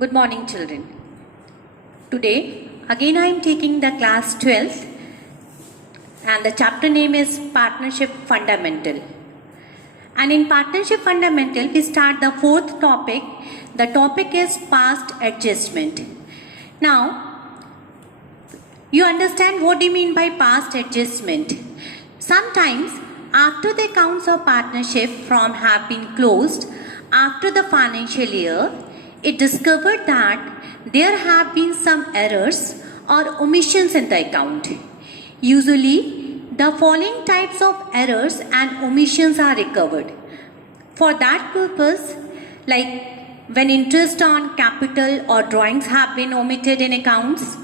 Good morning, children. Today, again I am taking the class 12th and the chapter name is Partnership Fundamental. And in Partnership Fundamental, we start the fourth topic. The topic is past adjustment. Now, you understand what do you mean by past adjustment? Sometimes, after the accounts of partnership from have been closed after the financial year, it discovered that there have been some errors or omissions in the account. Usually, the following types of errors and omissions are recovered. For that purpose, like when interest on capital or drawings have been omitted in accounts,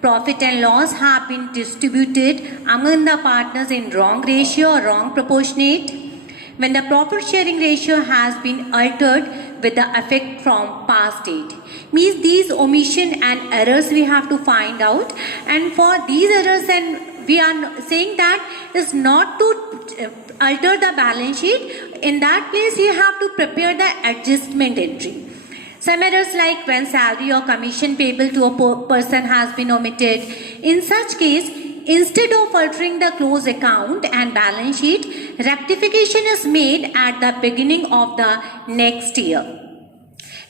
profit and loss have been distributed among the partners in wrong ratio or wrong proportionate, when the profit sharing ratio has been altered with the effect from past date. Means these omission and errors we have to find out, and for these errors and we are saying that is not to alter the balance sheet. In that place you have to prepare the adjustment entry. Some errors like when salary or commission payable to a person has been omitted. In such case, instead of altering the close account and balance sheet, rectification is made at the beginning of the next year.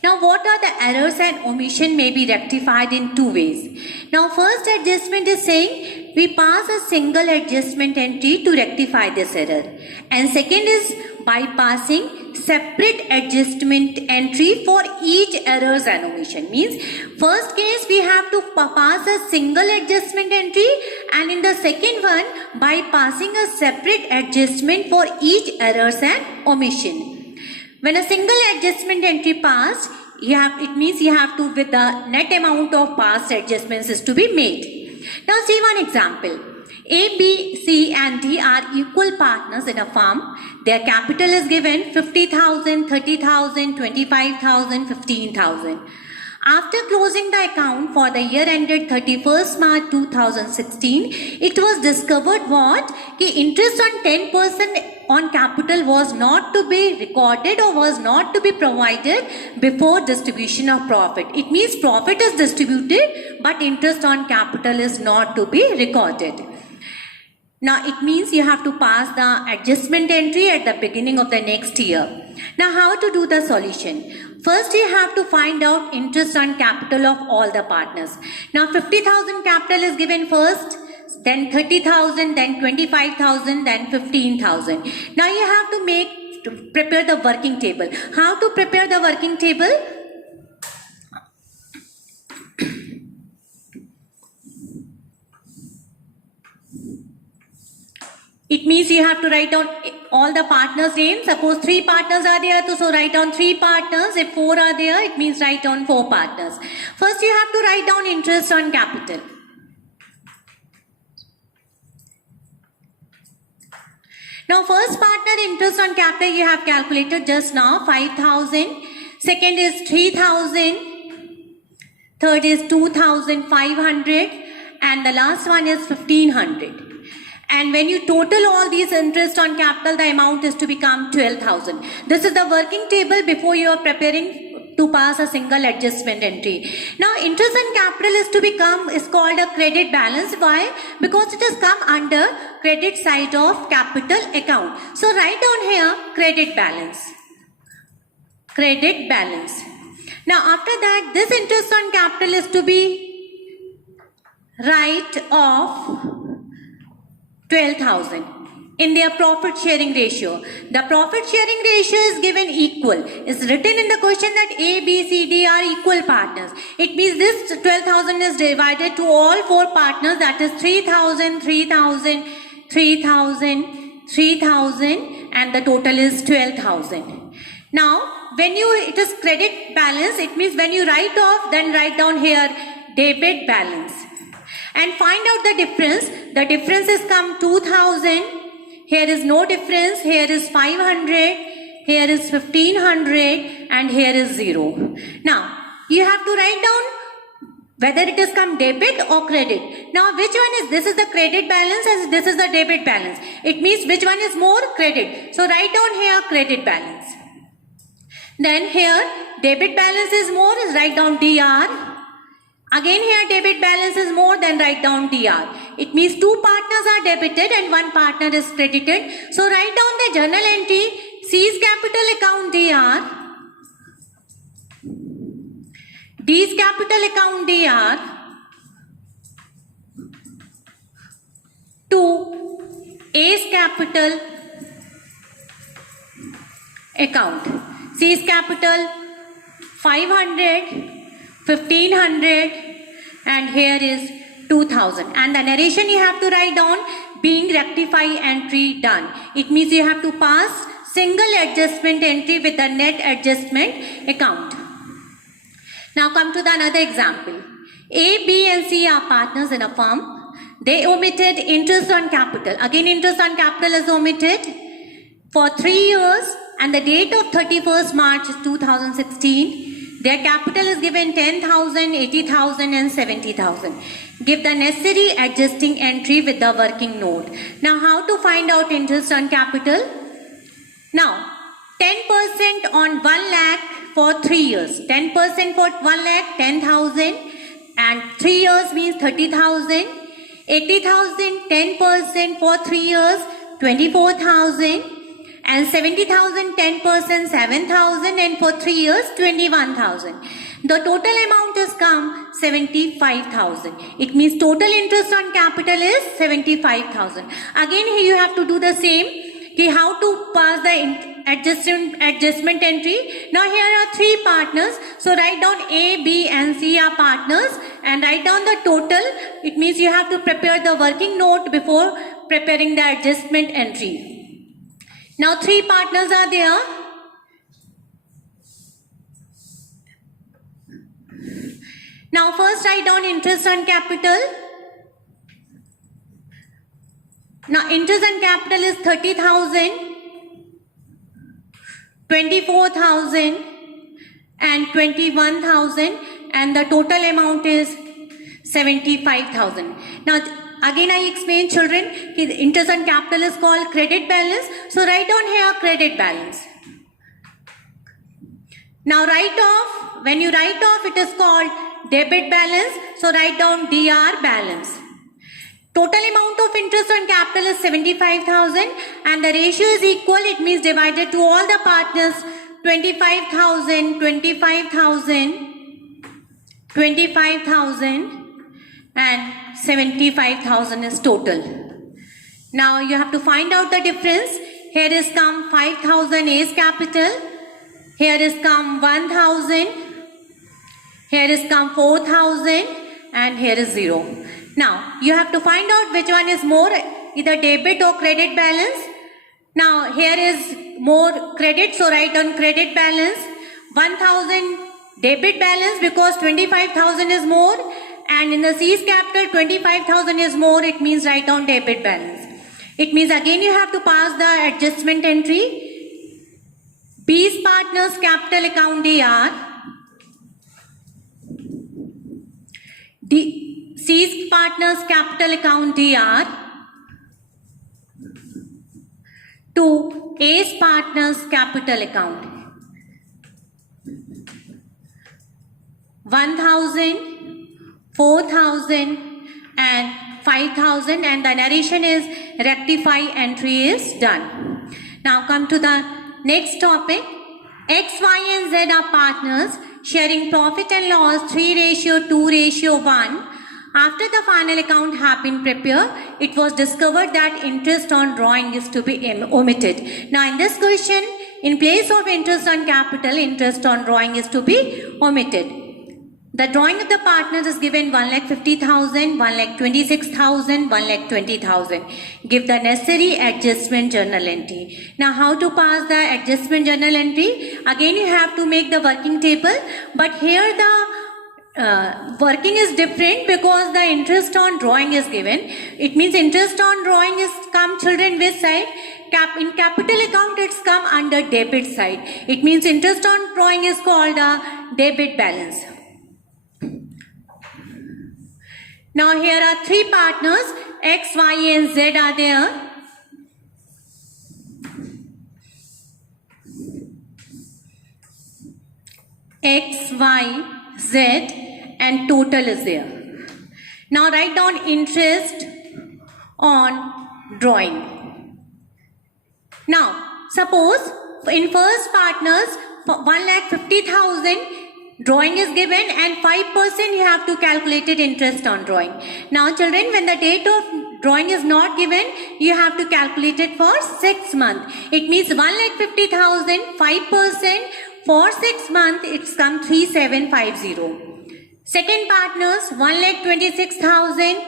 Now, what are the errors and omission may be rectified in two ways. Now, first adjustment is saying we pass a single adjustment entry to rectify this error. And second is bypassing separate adjustment entry for each errors and omission. Means first case we have to pass a single adjustment entry, and in the second one bypassing a separate adjustment for each errors and omission. When a single adjustment entry passed, it means you have to with the net amount of past adjustments is to be made. Now see one example. A, B, C and D are equal partners in a firm. Their capital is given 50,000, 30,000, 25,000, 15,000. After closing the account for the year ended 31st March 2016, it was discovered what? Ki interest on 10% on capital was not to be recorded or was not to be provided before distribution of profit. It means profit is distributed but interest on capital is not to be recorded. Now it means you have to pass the adjustment entry at the beginning of the next year. Now how to do the solution? First you have to find out interest on capital of all the partners. Now 50,000 capital is given first, then 30,000, then 25,000, then 15,000. Now you have to prepare the working table. How to prepare the working table? It means you have to write down all the partners' names. Suppose 3 partners are there, so write down 3 partners. If 4 are there, it means write down 4 partners. First you have to write down interest on capital. Now first partner interest on capital you have calculated just now, 5,000. Second is 3,000. Third is 2,500. And the last one is 1,500. And when you total all these interest on capital, the amount is to become 12,000. This is the working table before you are preparing to pass a single adjustment entry. Now interest on capital is called a credit balance. Why? Because it has come under credit side of capital account. So write down here credit balance. Credit balance. Now after that, this interest on capital is to be write off 12,000 in their profit sharing ratio. The profit sharing ratio is given equal. It's written in the question that A, B, C, D are equal partners. It means this 12,000 is divided to all 4 partners, that is 3,000, 3,000, 3,000, 3,000 and the total is 12,000. Now when it is credit balance, it means when you write off, then write down here debit balance. And find out the difference. The difference is come 2,000. Here is no difference. Here is 500. Here is 1,500. And here is 0. Now, you have to write down whether it is come debit or credit. Now, which one is? This is the credit balance and this is the debit balance. It means which one is more? Credit. So, write down here credit balance. Then here debit balance is more, is write down DR. Again here debit balance is more, then write down DR. It means two partners are debited and one partner is credited. So write down the journal entry, C's capital account DR, D's capital account DR, to A's capital account. C's capital 500, 1500 and here is 2000. And the narration you have to write down, being rectify entry done. It means you have to pass single adjustment entry with the net adjustment account. Now come to the another example. A, B and C are partners in a firm. They omitted interest on capital. Again interest on capital is omitted for 3 years and the date of 31st March 2016. Their capital is given 10,000, 80,000 and 70,000. Give the necessary adjusting entry with the working note. Now how to find out interest on capital? Now 10% on 1 lakh for 3 years. 10% for 1 lakh, 10,000 and 3 years means 30,000. 80,000, 10% for 3 years, 24,000 and 70,000, 10%, 7,000 and for 3 years, 21,000. The total amount has come 75,000. It means total interest on capital is 75,000. Again here you have to do the same. How to pass the adjustment entry. Now here are 3 partners. So write down A, B and C are partners and write down the total. It means you have to prepare the working note before preparing the adjustment entry. Now 3 partners are there. Now first write down interest on capital. Now interest on capital is 30,000, 24,000 and 21,000 and the total amount is 75,000. Now again I explain children, interest on capital is called credit balance. So write down here credit balance. Now write off, when you write off it is called debit balance. So write down DR balance. Total amount of interest on capital is 75,000 and the ratio is equal. It means divided to all the partners 25,000, 25,000, 25,000 and 75,000 is total. Now you have to find out the difference. Here is come 5,000 A's capital. Here is come 1,000. Here is come 4,000 and here is 0. Now, you have to find out which one is more, either debit or credit balance. Now, here is more credit, so write down credit balance. 1,000 debit balance because 25,000 is more. And in the C's capital, 25,000 is more, it means write down debit balance. It means again you have to pass the adjustment entry. B's partners capital account DR. C's partners capital account DR to A's partners capital account. 1,000, 4,000 and 5,000 and the narration is rectify entry is done. Now come to the next topic. X, Y and Z are partners sharing profit and loss 3:2:1. After the final account had been prepared, it was discovered that interest on drawing is to be omitted. Now in this question, in place of interest on capital, interest on drawing is to be omitted. The drawing of the partners is given 1,50,000, 1,26,000, 1,20,000. Give the necessary adjustment journal entry. Now how to pass the adjustment journal entry? Again you have to make the working table, but here the working is different because the interest on drawing is given. It means interest on drawing is come children which side? In capital account it's come under debit side. It means interest on drawing is called a debit balance. Now here are 3 partners, X, Y and Z are there. X, Y, Z, and total is there. Now write down interest on drawing. Now suppose in first partners 1,50,000 drawing is given and 5% you have to calculate it interest on drawing. Now children, when the date of drawing is not given, you have to calculate it for 6 months. It means 1,50,000, 5% for 6 months, it's come 3,750. Second partners 1,26,000,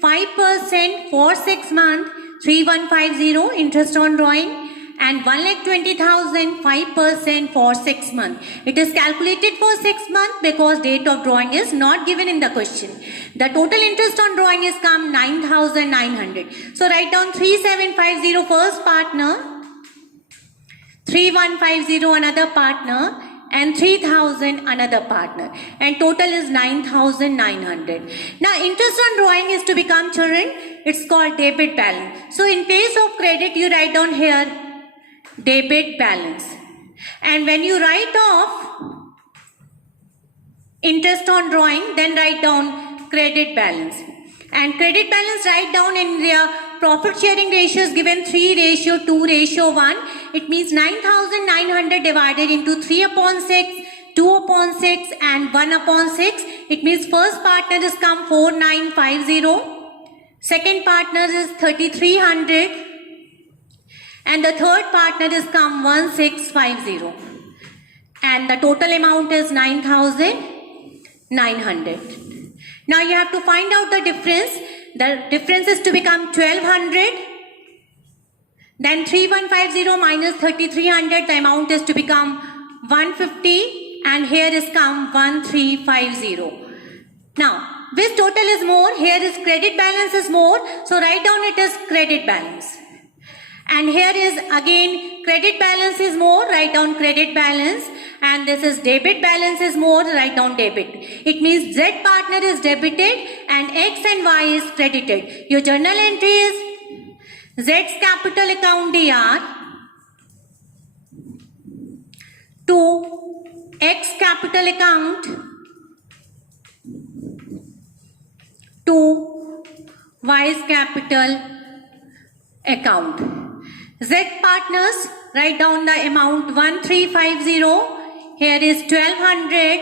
5% for 6 months, 3,150 interest on drawing. And 1,20,000, 5% for 6 months. It is calculated for 6 months because date of drawing is not given in the question. The total interest on drawing is come 9,900. So write down 3,750 first partner, 3,150 another partner, and 3,000 another partner. And total is 9,900. Now interest on drawing is to become, children, it's called debit balance. So in place of credit, you write down here debit balance, and when you write off interest on drawing, then write down credit balance. And credit balance write down in their profit sharing ratio is given 3:2:1. It means 9,900 divided into 3/6, 2/6 and 1/6. It means first partner is come 4,950, second partner is 3,300, and the third partner is come 1,650, and the total amount is 9,900. Now you have to find out the difference. The difference is to become 1,200. Then 3,150 minus 3,300, the amount is to become 150, and here is come 1,350. Now which total is more? Here is credit balance is more, so write down it as credit balance. And here is again credit balance is more, write down credit balance. And this is debit balance is more, write down debit. It means Z partner is debited and X and Y is credited. Your journal entry is Z's capital account DR to X capital account to Y's capital account. Z partners, write down the amount 1,350, here is 1,200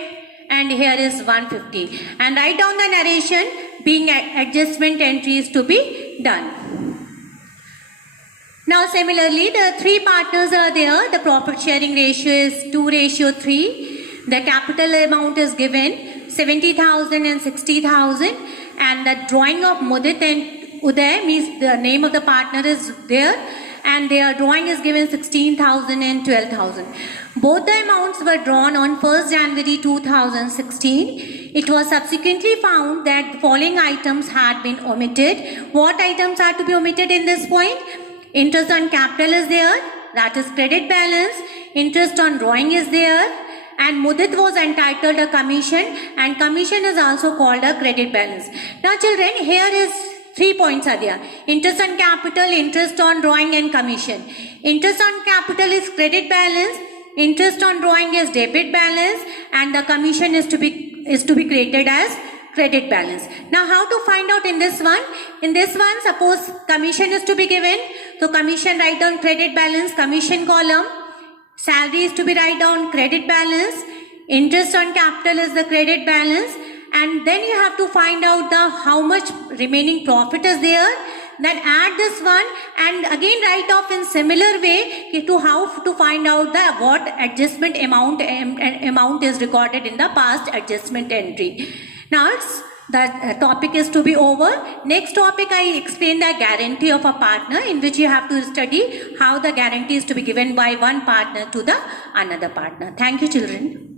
and here is 150. And write down the narration being adjustment entries to be done. Now similarly, the three partners are there. The profit sharing ratio is 2:3. The capital amount is given 70,000 and 60,000. And the drawing of Mudit and Uday means the name of the partner is there. And their drawing is given 16,000 and 12,000. Both the amounts were drawn on 1st January 2016. It was subsequently found that the following items had been omitted. What items are to be omitted in this point? Interest on capital is there, that is credit balance. Interest on drawing is there, and Mudit was entitled a commission, and commission is also called a credit balance. Now children, here is 3 points are there. Interest on capital, interest on drawing and commission. Interest on capital is credit balance, interest on drawing is debit balance, and the commission is to be created as credit balance. Now how to find out in this one? In this one, suppose commission is to be given. So commission, write down credit balance, commission column. Salary is to be write down credit balance. Interest on capital is the credit balance. And then you have to find out the how much remaining profit is there. Then add this one and again write off in similar way to how to find out the what adjustment amount is recorded in the past adjustment entry. Now the topic is to be over. Next topic I explain the guarantee of a partner, in which you have to study how the guarantee is to be given by one partner to the another partner. Thank you children.